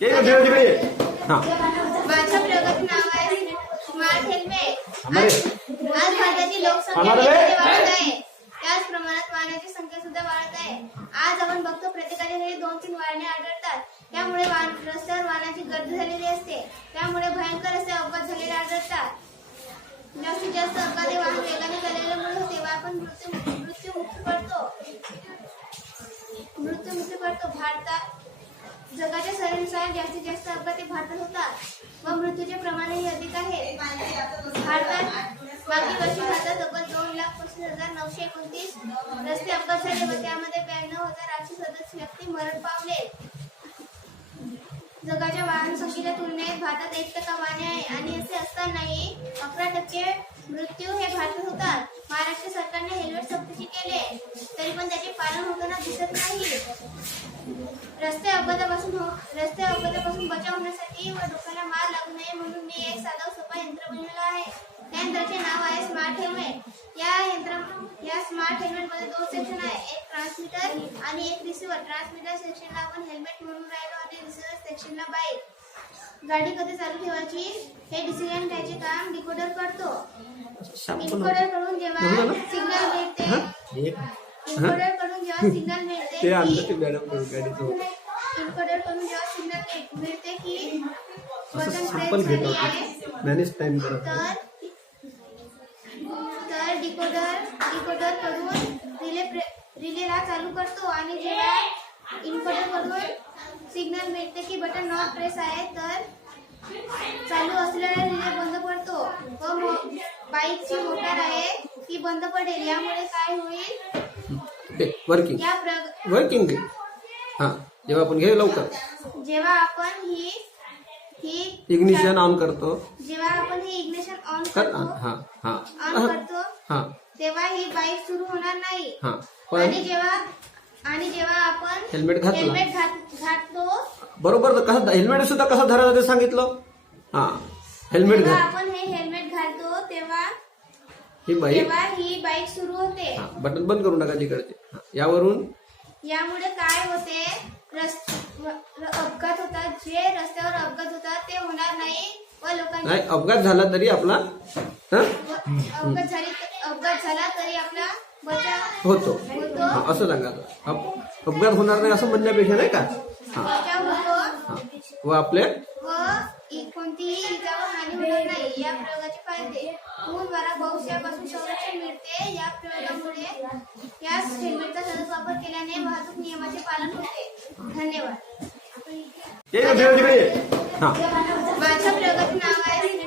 माझ्या प्रयोगाचे नाव आहे स्मार्ट हेल्मेट। आज भारताची लोकसंख्या वेगाने वाढत आहे, त्याच प्रमाणात वाहनांची संख्या सुद्धा वाढत आहे। आज आपण बघतो प्रत्येकाच्या घरी 2-3 वाहने आढळतात, त्यामुळे रस्त्यावर वाहनांची गर्दी झालेली असते, त्यामुळे भयंकर असे अपघात झालेले आढळतात। जास्तीत जास्त अपघात वाहन वेगाने चालवल्यामुळे होते व आपण मृत्युमुखी पडतो। भारतात जगाच्या सरासरीनुसार जास्तीत जास्त अपघात भारतात होतात व मृत्यूचे प्रमाणही अधिक आहे। भारतात मागील वर्षी भारतात तब्बल 2,35,929 रस्ते अपघात झाले व त्यामध्ये 92,837 व्यक्ती मरण पावले। जगाच्या वाहन संख्येच्या तुलनेत भारतात 1% वाहने आहे आणि असे असतानाही 11% मृत्यू हे भारतात होतात। महाराष्ट्र सरकारने हेल्मेट सक्तीचे केले तरी पण त्याचे पालन होताना दिसत नाही। रस्ते अपघातापासून बचाव होण्यासाठी व डोक्याला मार लागू नये म्हणून मी एक साधा सोपा यंत्र बनवलं आहे। त्या यंत्राचे नाव आहे स्मार्ट हेल्मेट। या स्मार्ट हेल्मेट मध्ये 2 सेक्शन आहे, एक ट्रान्समीटर आणि एक रिसीव्हर। ट्रान्समीटर सेक्शनला आपण हेल्मेट म्हणून राहिलो आणि रिसीव्हर सेक्शनला बाईक। गाडी कधी चालू ठेवायची हे डिसिजन घ्यायचे काम डिकोडर करतो। डिकोडर कडून जेव्हा सिग्नल मिळते की बटन प्रेस झाले आहे तर डिकोडर कडून रिलेला चालू करतो आणि जेव्हा इनकोडर कडून सिग्नल मिळते की बटन नॉट प्रेस आहे तर चालू असलेला रिले बंद पडतो व बाईकची मोटार आहे ती बंद पडेल। यामुळे काय होईल, वर्किंग जेव्हा आपण घे लवकर, जेव्हा आपण ही इग्निशन ऑन करतो, जेव्हा आपण ही इग्निशन ऑन करतो तेव्हा ही बाईक सुरू होणार नाही। आणि जेव्हा आपण हेल्मेट घातलो बरोबर, कसं हेल्मेट सुद्धा कसं धरायचं ते सांगितलं। हेल्मेट आपण हे हेल्मेट घालतो तेव्हा ही बाईक सुरू होते। बटन बंद करून टाका तिकडचे। यामुळे काय होते, अपघात होतात, जे रस्त्यावर अपघात होतात ते होणार नाही व लोकांना अपघात झाला तरी आपला अपघात झाला तरी आपला बचाव होतो असं सांगायचं। अपघात होणार नाही असं म्हणण्यापेक्षा नाही का, बचाव होतो व आपल्या कोणतीही इजावर हानी होणार नाही। या प्रयोगाचे फायदे, ऊन वारा पावसापासून संरक्षण मिळते। या प्रयोगामुळे या हेल्मेटचा सतत वापर केल्याने वाहतूक नियमाचे पालन होते। धन्यवाद।